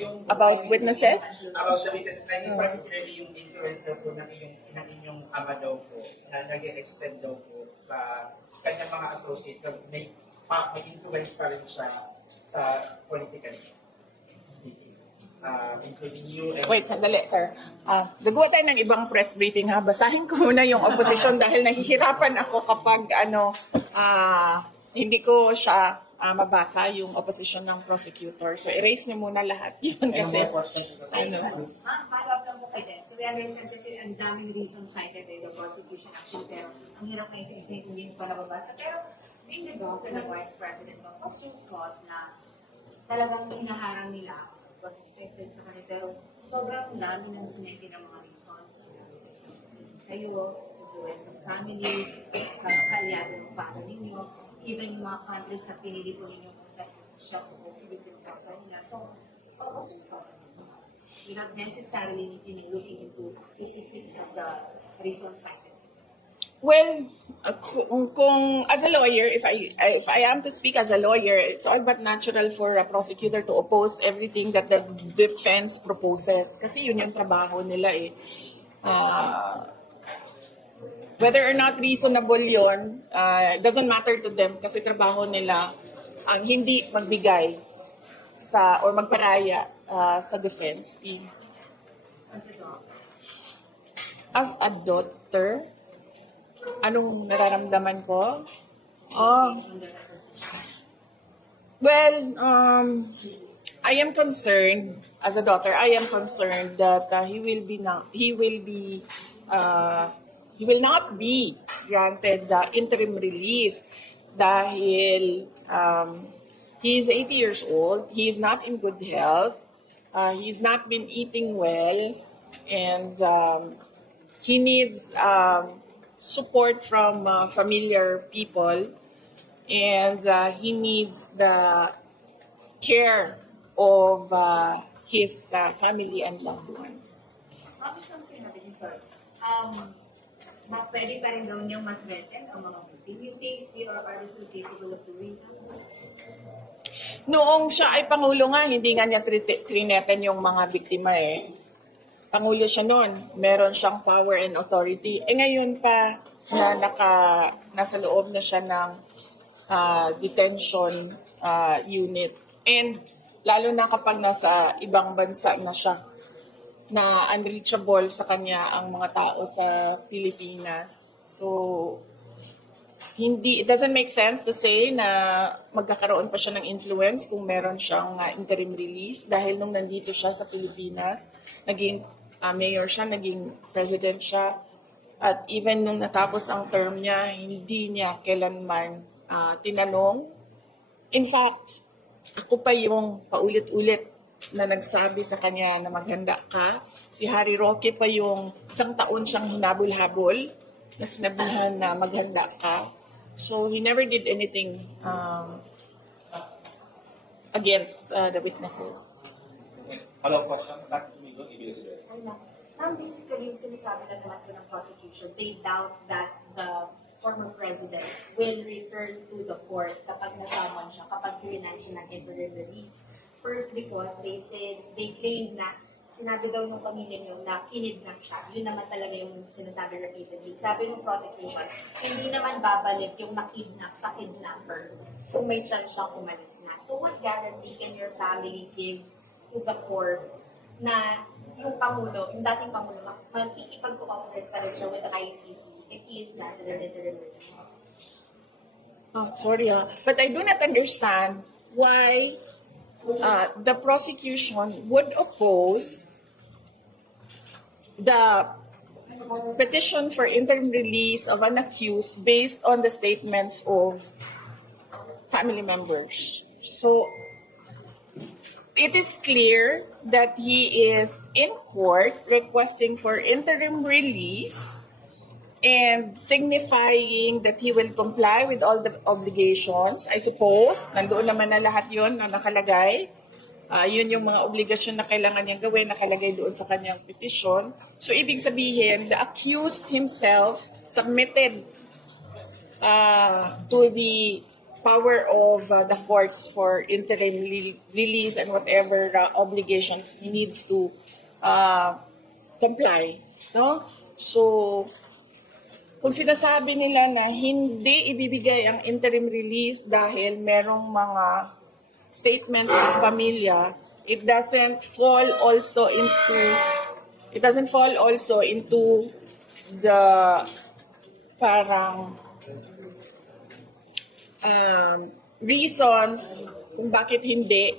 Yung About witnesses? About the witnesses, I mean, particularly yung influence daw po ng inyong ama daw po, na nag-extend daw po sa kanyang mga associates, na may influence pa rin siya sa political speaking. Including you and... Wait, sandali, sir. Gagawa tayo ng ibang press briefing, ha? Basahin ko muna yung opposition dahil nahihirapan ako kapag hindi ko siya mabasa yung opposition ng prosecutor. So, erase niyo muna lahat yun kasi... Follow-up lang po kay Deb. So we understand kasi ang daming reasons cited by the prosecution actually, pero ang hirap na isa-isa hindi pa nababasa. Pero being the daughter ng Vice President ng Pagsukat na talagang hinaharang nila was expected sa kanila. Pero sobrang dami ng sineti ng mga reasons. Sa'yo, influence sa family, kalyado ng father ninyo, even yung mga countries na pinili po ninyo kung saan siya supposedly pinagkakta nila. So, without necessarily looking into specifics of the reasons cited. Well, kung as a lawyer, if I am to speak as a lawyer, it's all but natural for a prosecutor to oppose everything that the defense proposes. Kasi yun yung trabaho nila eh. Whether or not reasonable yun, doesn't matter to them kasi trabaho nila ang hindi magbigay sa or magparaya sa defense team. As a daughter, anong nararamdaman ko? Well, I am concerned as a daughter. I am concerned that he will not be granted the interim release dahil he is 80 years old. He is not in good health. He's not been eating well, and he needs support from familiar people, and he needs the care of his family and loved ones. Isang sinabi niyo, sir, pwede pa rin daw niyang ma-threaten ang mga victim. You think you are still capable of doing that? Noong siya ay Pangulo nga, hindi nga niya trineten yung mga biktima eh. Pangulo siya noon, meron siyang power and authority. Ngayon pa na nasa loob na siya ng detention unit. And lalo na kapag nasa ibang bansa na siya, na unreachable sa kanya ang mga tao sa Pilipinas. So, it doesn't make sense to say na magkakaroon pa siya ng influence kung meron siyang interim release dahil nung nandito siya sa Pilipinas, naging mayor siya, naging president siya, at even nung natapos ang term niya, hindi niya kailanman tinanong. In fact, ako pa yung paulit-ulit na nagsabi sa kanya na maghanda ka. Si Harry Roque pa yung 1 taon siyang hinabol-habol na sinabihan na maghanda ka. So he never did anything against the witnesses. Follow-up question, Dr. Domingo, ABS-CBN. Now, basically, sinasabi na naman po ng prosecution, they doubt that the former president will return to the court kapag nasaman siya, kapag hilinan siya ng interim release. First, because they claimed na sinabi daw ng pamilya niyo na kinidnap siya. Yun naman talaga yung sinasabi repeatedly. Sabi ng prosecution, hindi naman babalik yung nakidnap sa kidnapper kung may chance siyang umalis na. So what guarantee can your family give to the court na yung Pangulo, yung dating Pangulo, makikipag-cooperate pa rin siya with the ICC if he is granted an interim release? Sorry but I do not understand why the prosecution would oppose the petition for interim release of an accused based on the statements of family members. So it is clear that he is in court requesting for interim release and signifying that he will comply with all the obligations. I suppose, nandoon naman na lahat yun na nakalagay. Yun yung mga obligasyon na kailangan niyang gawin, nakalagay doon sa kanyang petition. So, ibig sabihin, the accused himself submitted to the power of the courts for interim release and whatever obligations he needs to comply. No? So, kung sinasabi nila na hindi ibibigay ang interim release dahil merong mga statements ng pamilya, it doesn't fall also into the parang reasons kung bakit hindi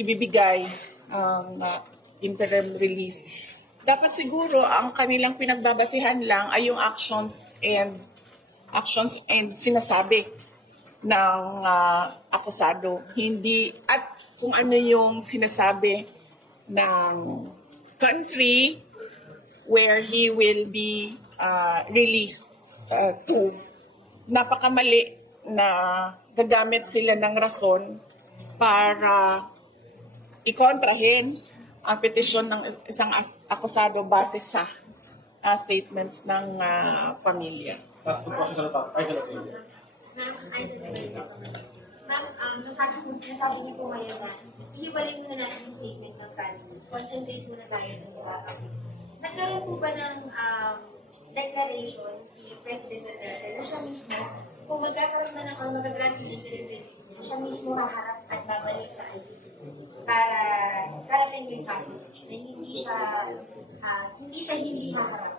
ibibigay ang interim release. Dapat siguro ang kanilang pinagbabasihan lang ay yung actions and sinasabi ng akusado. Hindi, at kung ano yung sinasabi ng country where he will be released to. Napakamali na gagamit sila ng rason para ikontrahin ang petisyon ng isang akusado base sa statements ng pamilya. Last two questions on the top. Ay, Salvatore. Ma'am, nasabi niyo po ngayon na ihiwalay muna natin yung statement ng family. Concentrate muna tayo dun sa abuse. Nagkaroon po ba ng declaration si President Duterte na siya mismo, kung magkakaroon na ng magagrant yung interim release niya, siya mismo haharap at babalik sa ICC para karating yung passage na hindi siya haharap.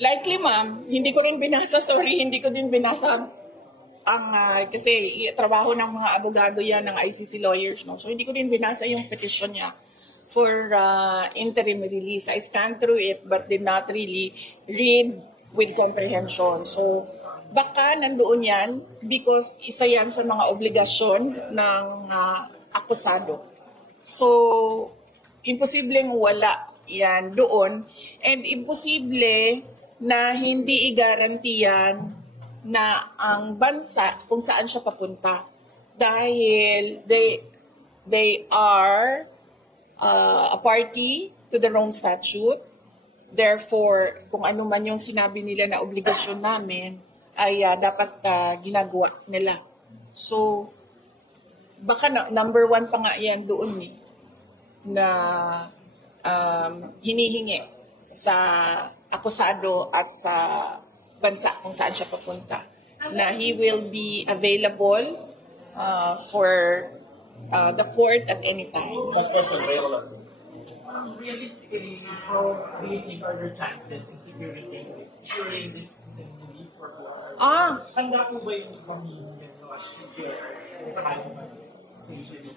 Likely, ma'am, hindi ko din binasa ang kasi trabaho ng mga abogado yan, ng ICC lawyers, no? So hindi ko din binasa yung petition niya for interim release. I scanned through it but did not really read with comprehension. So baka nandoon yan because isa yan sa mga obligasyon ng akusado. So imposibleng wala yan doon and imposible na hindi igarantiyan na ang bansa kung saan siya papunta dahil they are a party to the Rome Statute. Therefore, kung ano man yung sinabi nila na obligasyon namin ay dapat ginagawa nila. So baka number one pa nga yan doon na hinihingi sa akusado at sa bansa kung saan siya papunta. Na he will be available for the court at any time. Last question, Rayola. Realistically, how do you think are your chances in securing this release for court? Handa po ba yung pamilya na secure kung sakali naman station?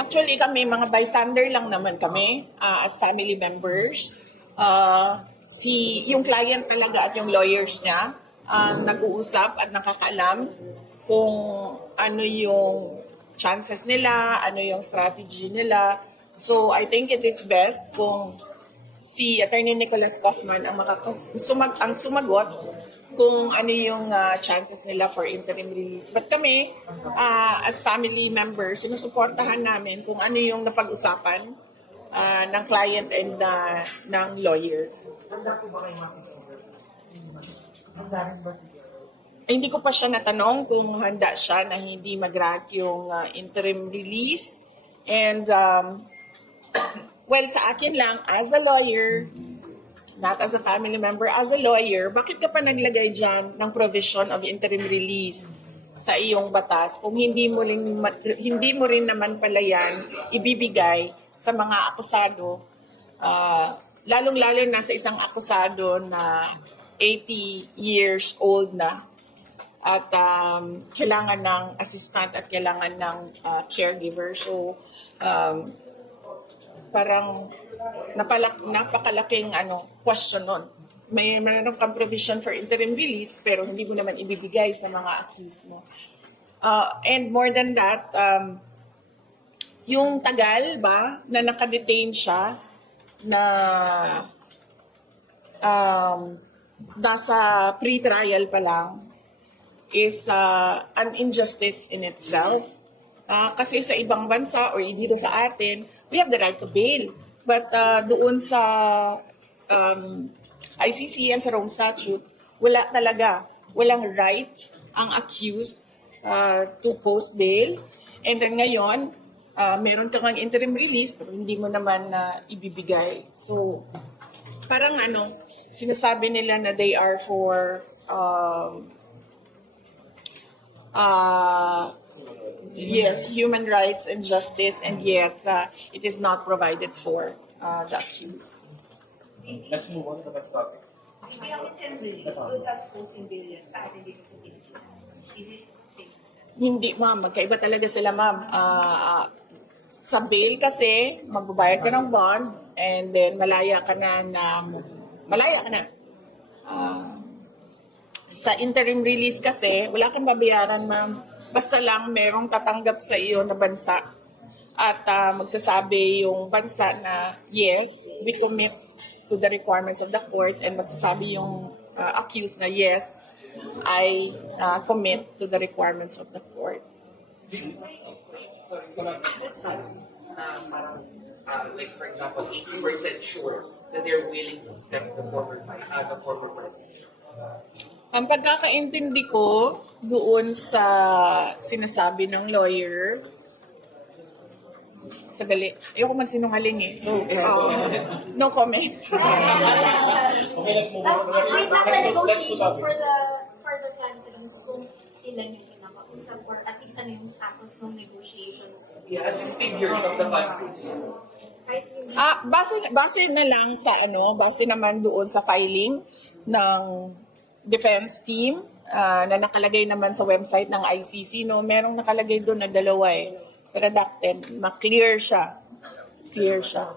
Actually, kami, mga bystander lang naman kami as family members. Yung client talaga at yung lawyers niya nag-uusap at nakakaalam kung ano yung chances nila, ano yung strategy nila. So, I think it is best kung si Attorney Nicholas Kaufman ang sumagot kung ano yung chances nila for interim release. But kami, as family members, sinusuportahan namin kung ano yung napag-usapan ng client and ng lawyer. Handa po ba kayo makikita? Handa rin ba siya? Hindi ko pa siya natanong kung handa siya na hindi mag-grant yung interim release. And, well, sa akin lang, as a lawyer, not as a family member, as a lawyer, bakit ka pa naglagay dyan ng provision of interim release sa iyong batas kung hindi mo rin naman pala yan ibibigay sa mga akusado, lalong-lalo na sa isang akusado na 80 years old na at kailangan ng assistant at kailangan ng caregiver. So, parang napakalaking question nun. Mayroon kang provision for interim release pero hindi mo naman ibibigay sa mga accused mo. And more than that, yung tagal ba na nakadetain siya na nasa pre-trial pa lang is an injustice in itself. Kasi sa ibang bansa or dito sa atin, we have the right to bail. But doon sa ICC and sa Rome Statute, wala talaga. walang right ang accused to post bail. And then ngayon, meron kang interim release pero hindi mo naman na ibibigay. So, parang sinasabi nila na they are for yes, human rights and justice, and yet it is not provided for the accused. Let's move on to the next topic. Hindi ako release, doon tas posting bill yan sa atin dito sa Pilipinas. Is it safe to say? Hindi, ma'am. Magkaiba talaga sila, ma'am. Sa bail kasi, magbabayad ka ng bond and then malaya ka na. Sa interim release kasi, wala kang babayaran, ma'am. Basta lang merong tatanggap sa iyo na bansa at magsasabi yung bansa na yes, we commit to the requirements of the court, and magsasabi yung accused na yes, I commit to the requirements of the court. Parang, like for example, 80% sure that they're willing to accept the former president. Ang pagkakaintindi ko doon sa sinasabi ng lawyer, sagali, ayoko magsinungaling eh. So, no comment. Okay, let's move on to the Why not the next negotiations topic. for the countries kung ilan yung pinakausap or at least ano yung status ng negotiations? Yeah, at least figures of the countries. Kahit hindi Base na lang sa base naman doon sa filing ng defense team na nakalagay naman sa website ng ICC, merong nakalagay doon na dalawa redacted, ma-clear siya. Clear siya.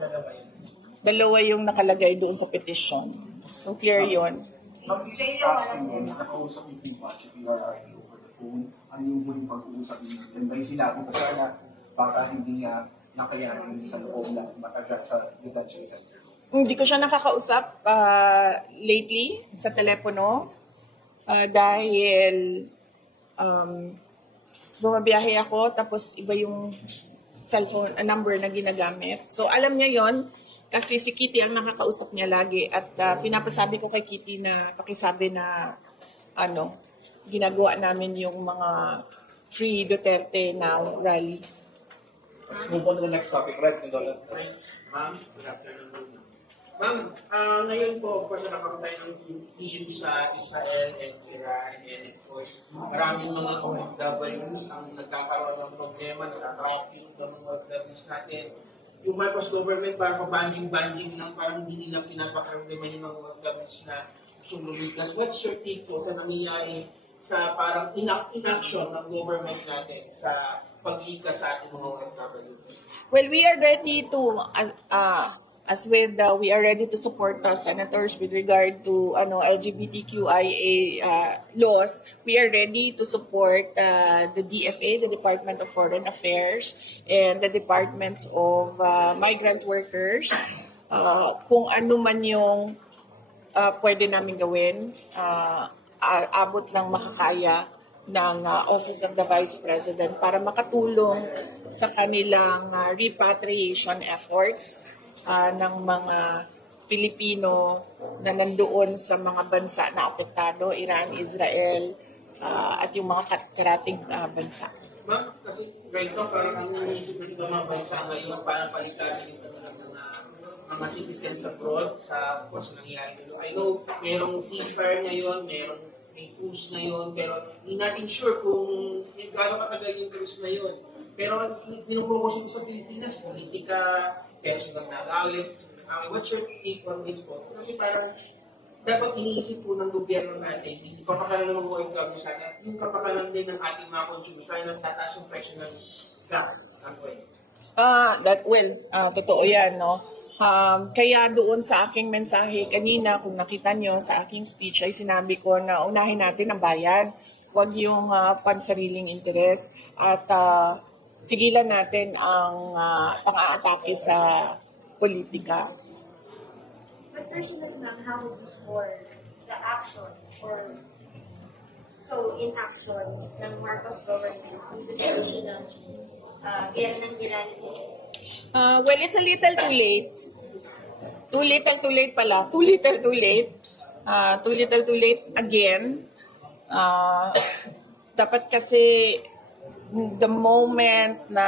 Dalawa yung nakalagay doon sa petition. So, clear yun. Nakausap niyo yung si PRRD over the phone. Ano yung huling pag-uusap niyo? Yan ba yung sinabi ko sana baka hindi niya nakayanin sa loob na matagal sa detention center? Hindi ko siya nakakausap lately sa telepono dahil bumabiyahe ako tapos iba yung cellphone number na ginagamit. So alam niya yon kasi si Kitty ang nakakausap niya lagi at pinapasabi ko kay Kitty na pakisabi na ginagawa namin yung mga Free Duterte Now rallies. Let's move on to the next topic. Right, Donald. Ma'am, good afternoon. Ma'am, ngayon po, of course, nakakaroon tayo ng issues sa Israel and Iran, and of course, maraming mga OFWs ang nagkakaroon ng problema, nagkakaroon ng mga OFWs natin. Yung Marcos government, parang banding ng parang hindi nila pinapakaramdaman yung mga OFWs na gustong lumigas. What's your take po sa nangyayari sa parang inaction ng government natin sa pag-iigas sa ating mga OFWs? Well, we are ready to we are ready to support senators with regard to LGBTQIA laws. We are ready to support the DFA, the Department of Foreign Affairs, and the Department of Migrant Workers. Kung ano man yung pwede namin gawin, abot ng makakaya ng Office of the Vice President para makatulong sa kanilang repatriation efforts ng mga Pilipino na nandoon sa mga bansa na apektado, Iran, Israel, at yung mga karating bansa. Ma'am, kasi right now, parang ang iniisip ko ng mga bansa ngayon, parang palitasin yung kanilang mga citizens abroad sa course nangyayari dito. I know, merong ceasefire ngayon, may truce ngayon, pero hindi natin sure kung gaano katagal yung truce na yun. Pero pinupromotion ko sa Pilipinas, politika, personal na galit. What's your take on this po? Kasi parang dapat iniisip po ng gobyerno natin, yung kapakalan ng mga OFW sa atin, yung kapakalan din ng ating mga consumers, kaya nagtataas yung presyo ng gas. Totoo yan, no? Kaya doon sa aking mensahe kanina, kung nakita nyo sa aking speech, ay sinabi ko na unahin natin ang bayan. Huwag yung pansariling interes. At tigilan natin ang pang-aatake sa politika. But personally, ma'am, how would you score the action or inaction ng Marcos government yung decision ng gera ng Iran? Well, it's a little too late. Too little too late pala. Too little too late. Too little too late again. Dapat kasi the moment na